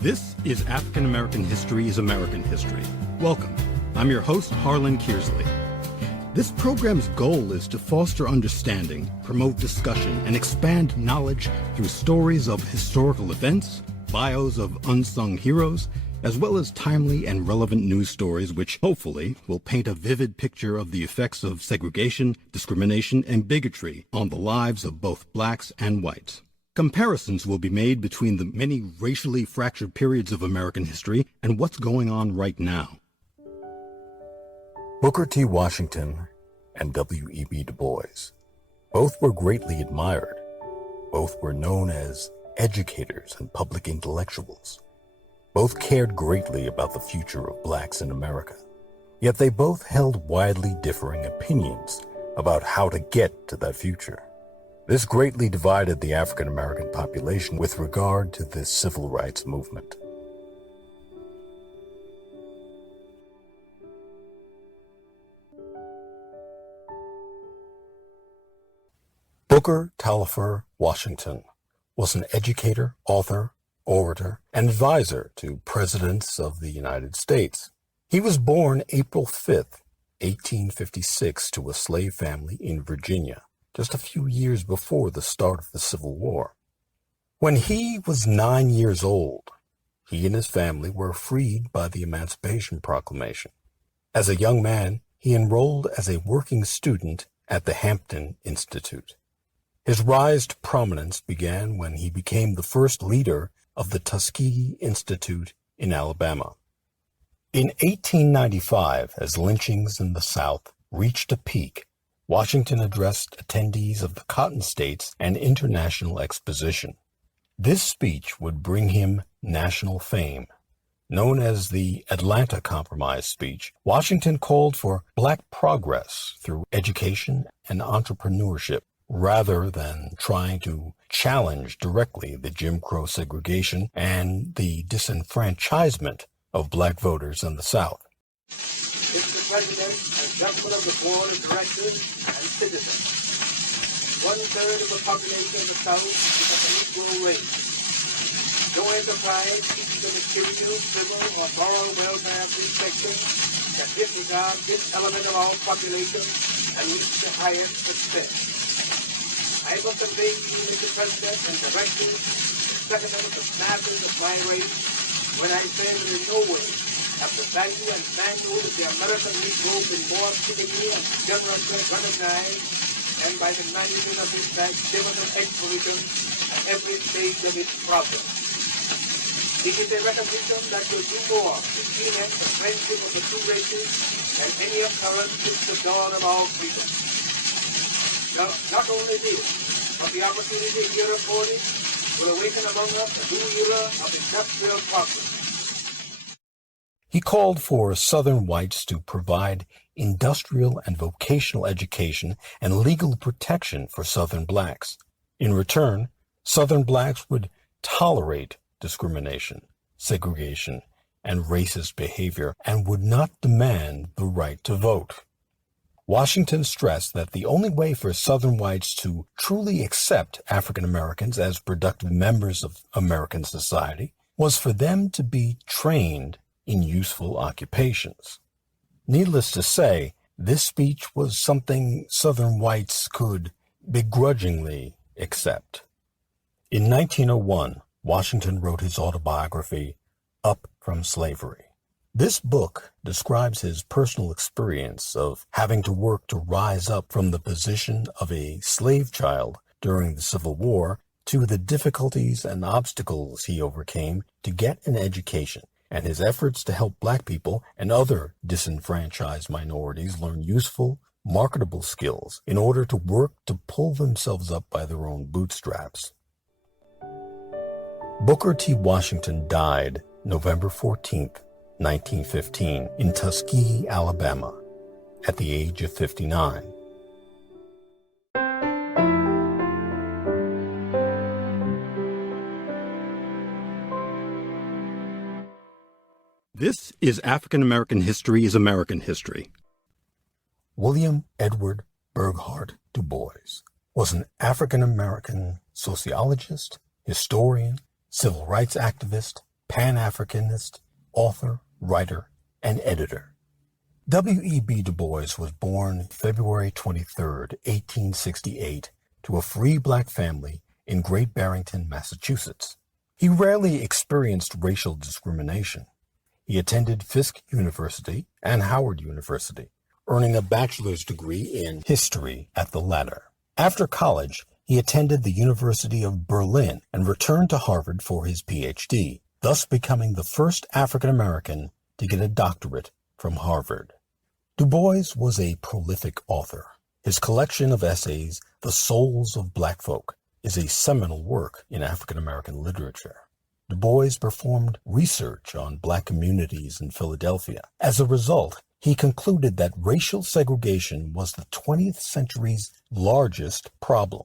This is African American History is American History. Welcome. I'm your host, Harlan Kearsley. This program's goal is to foster understanding, promote discussion, and expand knowledge through stories of historical events, bios of unsung heroes, as well as timely and relevant news stories which hopefully will paint a vivid picture of the effects of segregation, discrimination, and bigotry on the lives of both blacks and whites. Comparisons will be made between the many racially fractured periods of American history and what's going on right now. Booker T. Washington and W.E.B. Du Bois. Both were greatly admired. Both were known as educators and public intellectuals. Both cared greatly about the future of blacks in America. Yet they both held widely differing opinions about how to get to that future. This greatly divided the African American population with regard to the civil rights movement. Booker Talifer Washington was an educator, author, orator, and advisor to presidents of the United States. He was born April 5th, 1856, to a slave family in Virginia, just a few years before the start of the Civil War. When he was 9 years old, he and his family were freed by the Emancipation Proclamation. As a young man, he enrolled as a working student at the Hampton Institute. His rise to prominence began when he became the first leader of the Tuskegee Institute in Alabama. In 1895, as lynchings in the South reached a peak, Washington addressed attendees of the Cotton States and International Exposition. This speech would bring him national fame. Known as the Atlanta Compromise speech, Washington called for black progress through education and entrepreneurship, rather than trying to challenge directly the Jim Crow segregation and the disenfranchisement of black voters in the South. Mr. President and gentlemen of the Board of Directors and citizens, 1/3 of the population of the South is of the Negro race. No enterprise seeking the material, civil, or moral welfare of this section can disregard this element of our population and reach the highest success. I must convey to you, Mr. President and Directors, the sentiment of the masses of my race when I say that in no way have the value and manhood of the American Negro been more fittingly and generously recognized and by the management of this magnificent exploration at every stage of its progress. It is a recognition that will do more to cement the friendship of the two races than any occurrence since the dawn of our freedom. Now, not only this, but the opportunity here afforded will awaken among us a new era of industrial progress. He called for Southern whites to provide industrial and vocational education and legal protection for Southern blacks. In return, Southern blacks would tolerate discrimination, segregation, and racist behavior and would not demand the right to vote. Washington stressed that the only way for Southern whites to truly accept African Americans as productive members of American society was for them to be trained in useful occupations. Needless to say, this speech was something Southern whites could begrudgingly accept. In 1901, Washington wrote his autobiography, Up from Slavery. This book describes his personal experience of having to work to rise up from the position of a slave child during the Civil War to the difficulties and obstacles he overcame to get an education, and his efforts to help black people and other disenfranchised minorities learn useful, marketable skills in order to work to pull themselves up by their own bootstraps. Booker T. Washington died November 14th, 1915, in Tuskegee, Alabama, at the age of 59. This is African American History is American History. William Edward Burghardt Du Bois was an African American sociologist, historian, civil rights activist, Pan-Africanist, author, writer, and editor. W.E.B. Du Bois was born February 23, 1868, to a free black family in Great Barrington, Massachusetts. He rarely experienced racial discrimination. He attended Fisk University and Howard University, earning a bachelor's degree in history at the latter. After college, he attended the University of Berlin and returned to Harvard for his Ph.D., thus becoming the first African American to get a doctorate from Harvard. Du Bois was a prolific author. His collection of essays, The Souls of Black Folk, is a seminal work in African American literature. Du Bois performed research on black communities in Philadelphia. As a result, he concluded that racial segregation was the 20th century's largest problem.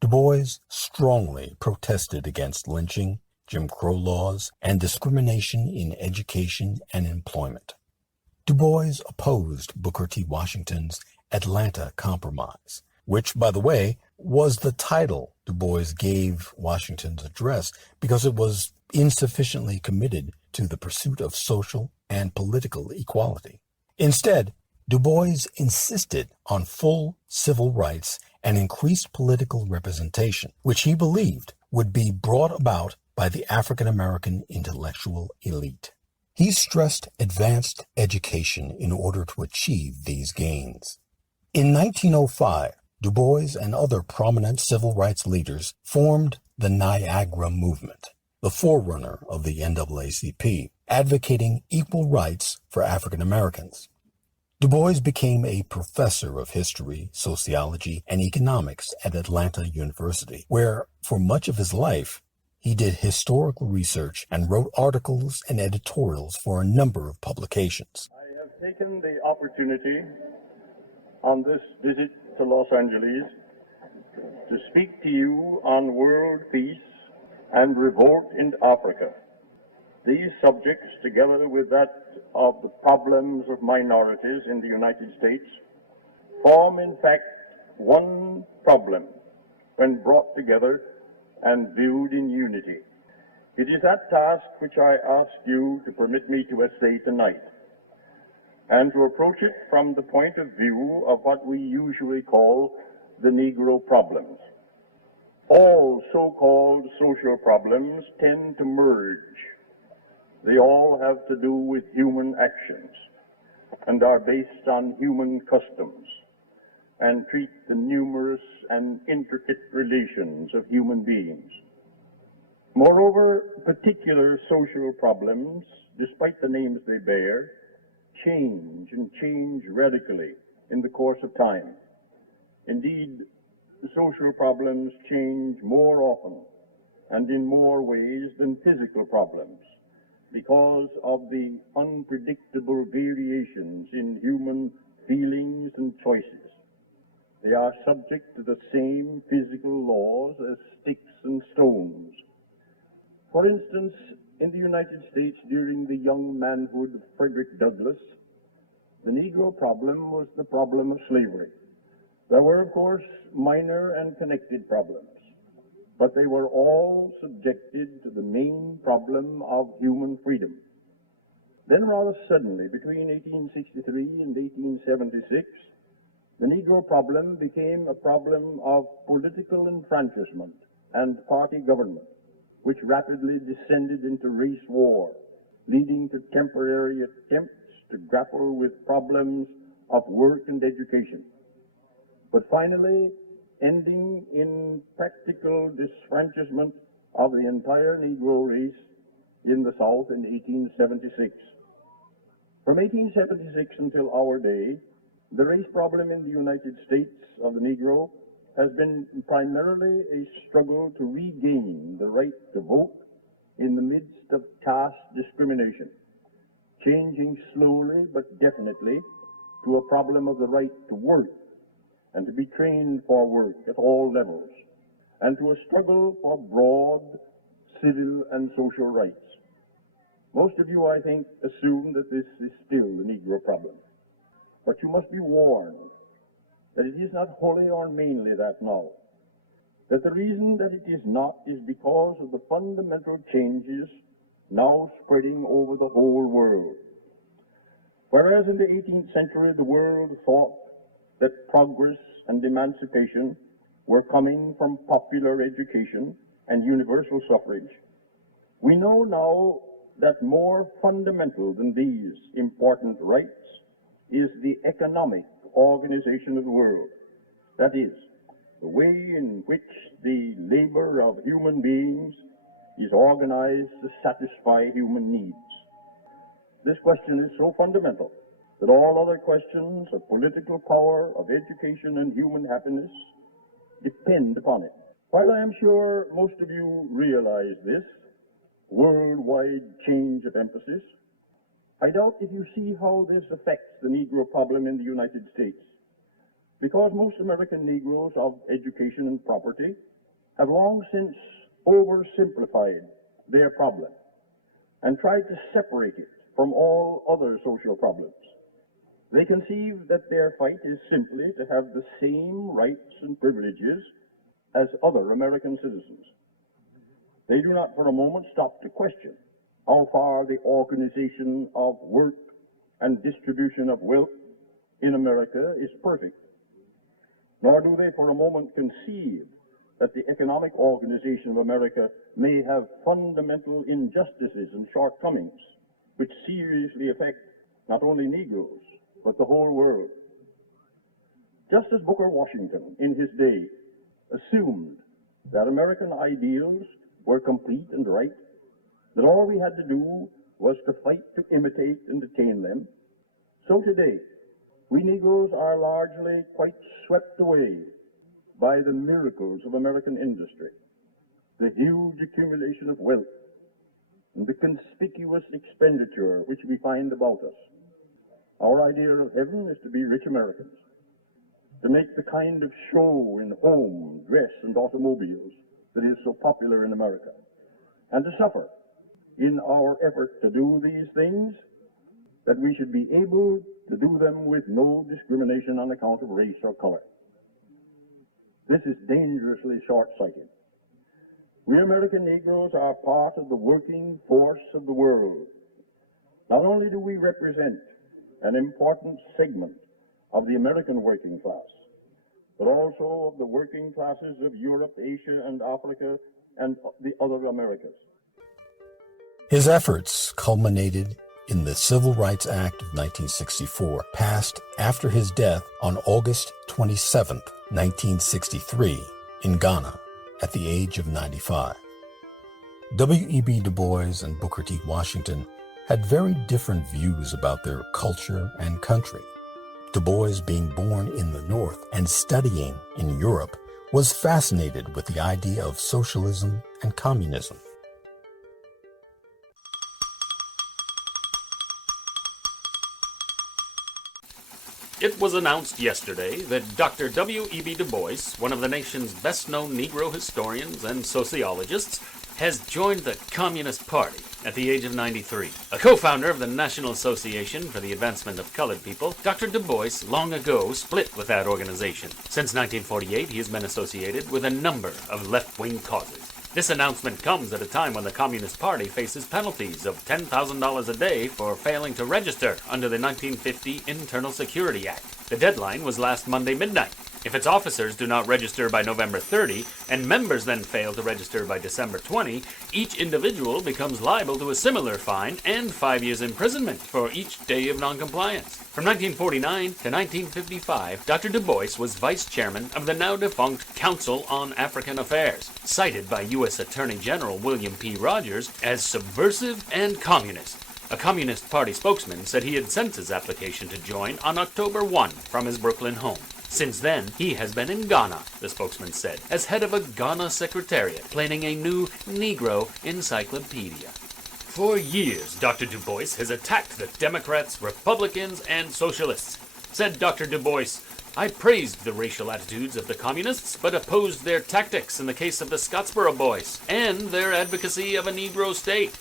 Du Bois strongly protested against lynching, Jim Crow laws, and discrimination in education and employment. Du Bois opposed Booker T. Washington's Atlanta Compromise, which, by the way, was the title Du Bois gave Washington's address because it was insufficiently committed to the pursuit of social and political equality. Instead, Du Bois insisted on full civil rights and increased political representation, which he believed would be brought about by the African American intellectual elite. He stressed advanced education in order to achieve these gains. In 1905, Du Bois and other prominent civil rights leaders formed the Niagara Movement, the forerunner of the NAACP, advocating equal rights for African Americans. Du Bois became a professor of history, sociology, and economics at Atlanta University, where, for much of his life, he did historical research and wrote articles and editorials for a number of publications. I have taken the opportunity on this visit to Los Angeles to speak to you on world peace and revolt in Africa. These subjects, together with that of the problems of minorities in the United States, form in fact one problem when brought together and viewed in unity. It is that task which I ask you to permit me to essay tonight, and to approach it from the point of view of what we usually call the Negro problems. All so-called social problems tend to merge. They all have to do with human actions and are based on human customs and treat the numerous and intricate relations of human beings. Moreover, particular social problems, despite the names they bear, change and change radically in the course of time. Indeed, social problems change more often and in more ways than physical problems because of the unpredictable variations in human feelings and choices. They are subject to the same physical laws as sticks and stones. For instance, in the United States during the young manhood of Frederick Douglass, the Negro problem was the problem of slavery. There were, of course, minor and connected problems, but they were all subjected to the main problem of human freedom. Then rather suddenly, between 1863 and 1876, the Negro problem became a problem of political enfranchisement and party government, which rapidly descended into race war, leading to temporary attempts to grapple with problems of work and education, but finally ending in practical disfranchisement of the entire Negro race in the South in 1876. From 1876 until our day, the race problem in the United States of the Negro has been primarily a struggle to regain the right to vote in the midst of caste discrimination, changing slowly but definitely to a problem of the right to work and to be trained for work at all levels, and to a struggle for broad civil and social rights. Most of you, I think, assume that this is still the Negro problem. But you must be warned that it is not wholly or mainly that now. That the reason that it is not is because of the fundamental changes now spreading over the whole world. Whereas in the 18th century the world thought that progress and emancipation were coming from popular education and universal suffrage, we know now that more fundamental than these important rights is the economic organization of the world. That is, the way in which the labor of human beings is organized to satisfy human needs. This question is so fundamental that all other questions of political power, of education, and human happiness depend upon it. While I am sure most of you realize this worldwide change of emphasis, I doubt if you see how this affects the Negro problem in the United States, because most American Negroes of education and property have long since oversimplified their problem and tried to separate it from all other social problems. They conceive that their fight is simply to have the same rights and privileges as other American citizens. They do not for a moment stop to question how far the organization of work and distribution of wealth in America is perfect. Nor do they for a moment conceive that the economic organization of America may have fundamental injustices and shortcomings which seriously affect not only Negroes, but the whole world. Just as Booker Washington in his day assumed that American ideals were complete and right, that all we had to do was to fight to imitate and attain them, so today we Negroes are largely quite swept away by the miracles of American industry, the huge accumulation of wealth, and the conspicuous expenditure which we find about us. Our idea of heaven is to be rich Americans, to make the kind of show in home, dress, and automobiles that is so popular in America, and to suffer in our effort to do these things, that we should be able to do them with no discrimination on account of race or color. This is dangerously short-sighted. We American Negroes are part of the working force of the world. Not only do we represent an important segment of the American working class, but also of the working classes of Europe, Asia, and Africa, and the other Americas. His efforts culminated in the Civil Rights Act of 1964, passed after his death on August 27, 1963, in Ghana, at the age of 95. W.E.B. Du Bois and Booker T. Washington had very different views about their culture and country. Du Bois, being born in the North and studying in Europe, was fascinated with the idea of socialism and communism. It was announced yesterday that Dr. W.E.B. Du Bois, one of the nation's best-known Negro historians and sociologists, has joined the Communist Party at the age of 93. A co-founder of the National Association for the Advancement of Colored People, Dr. Du Bois long ago split with that organization. Since 1948, he has been associated with a number of left-wing causes. This announcement comes at a time when the Communist Party faces penalties of $10,000 a day for failing to register under the 1950 Internal Security Act. The deadline was last Monday midnight. If its officers do not register by November 30, and members then fail to register by December 20, each individual becomes liable to a similar fine and 5 years imprisonment for each day of noncompliance. From 1949 to 1955, Dr. Du Bois was vice chairman of the now-defunct Council on African Affairs, cited by U.S. Attorney General William P. Rogers as subversive and communist. A Communist Party spokesman said he had sent his application to join on October 1 from his Brooklyn home. Since then, he has been in Ghana, the spokesman said, as head of a Ghana secretariat, planning a new Negro encyclopedia. For years, Dr. Du Bois has attacked the Democrats, Republicans, and Socialists. Said Dr. Du Bois, I praised the racial attitudes of the Communists, but opposed their tactics in the case of the Scottsboro Boys, and their advocacy of a Negro state.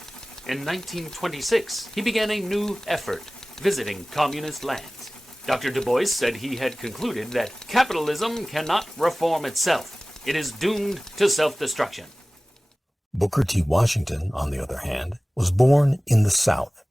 In 1926, he began a new effort, visiting communist lands. Dr. Du Bois said he had concluded that capitalism cannot reform itself. It is doomed to self-destruction. Booker T. Washington, on the other hand, was born in the South.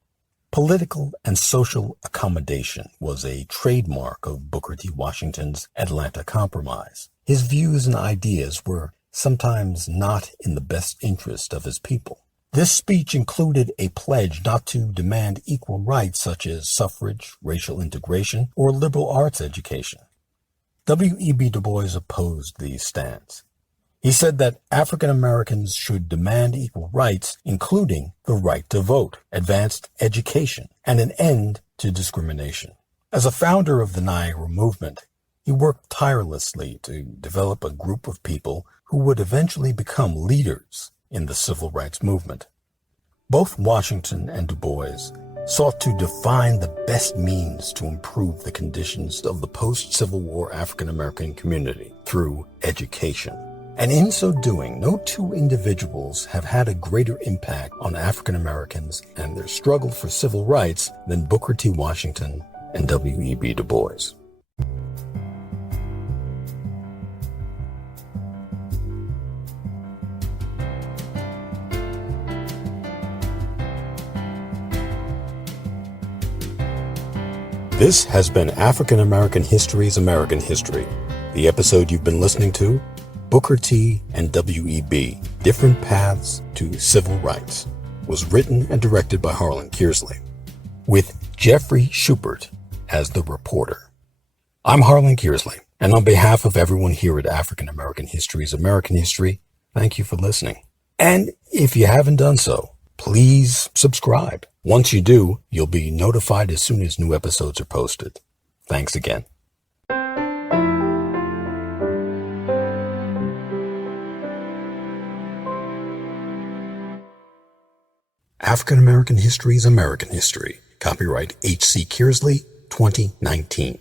Political and social accommodation was a trademark of Booker T. Washington's Atlanta Compromise. His views and ideas were sometimes not in the best interest of his people. This speech included a pledge not to demand equal rights such as suffrage, racial integration, or liberal arts education. W.E.B. Du Bois opposed these stands. He said that African Americans should demand equal rights, including the right to vote, advanced education, and an end to discrimination. As a founder of the Niagara movement, he worked tirelessly to develop a group of people who would eventually become leaders in the civil rights movement. Both Washington and Du Bois sought to define the best means to improve the conditions of the post-Civil War African American community through education. And in so doing, no two individuals have had a greater impact on African Americans and their struggle for civil rights than Booker T. Washington and W.E.B. Du Bois. This has been African American History's American History. The episode you've been listening to, Booker T. and W.E.B. Different Paths to Civil Rights, was written and directed by Harlan Kearsley, with Jeffrey Schubert as the reporter. I'm Harlan Kearsley, and on behalf of everyone here at African American History's American History, thank you for listening. And if you haven't done so, please subscribe. Once you do, you'll be notified as soon as new episodes are posted. Thanks again. African American History is American History. Copyright H.C. Kearsley, 2019.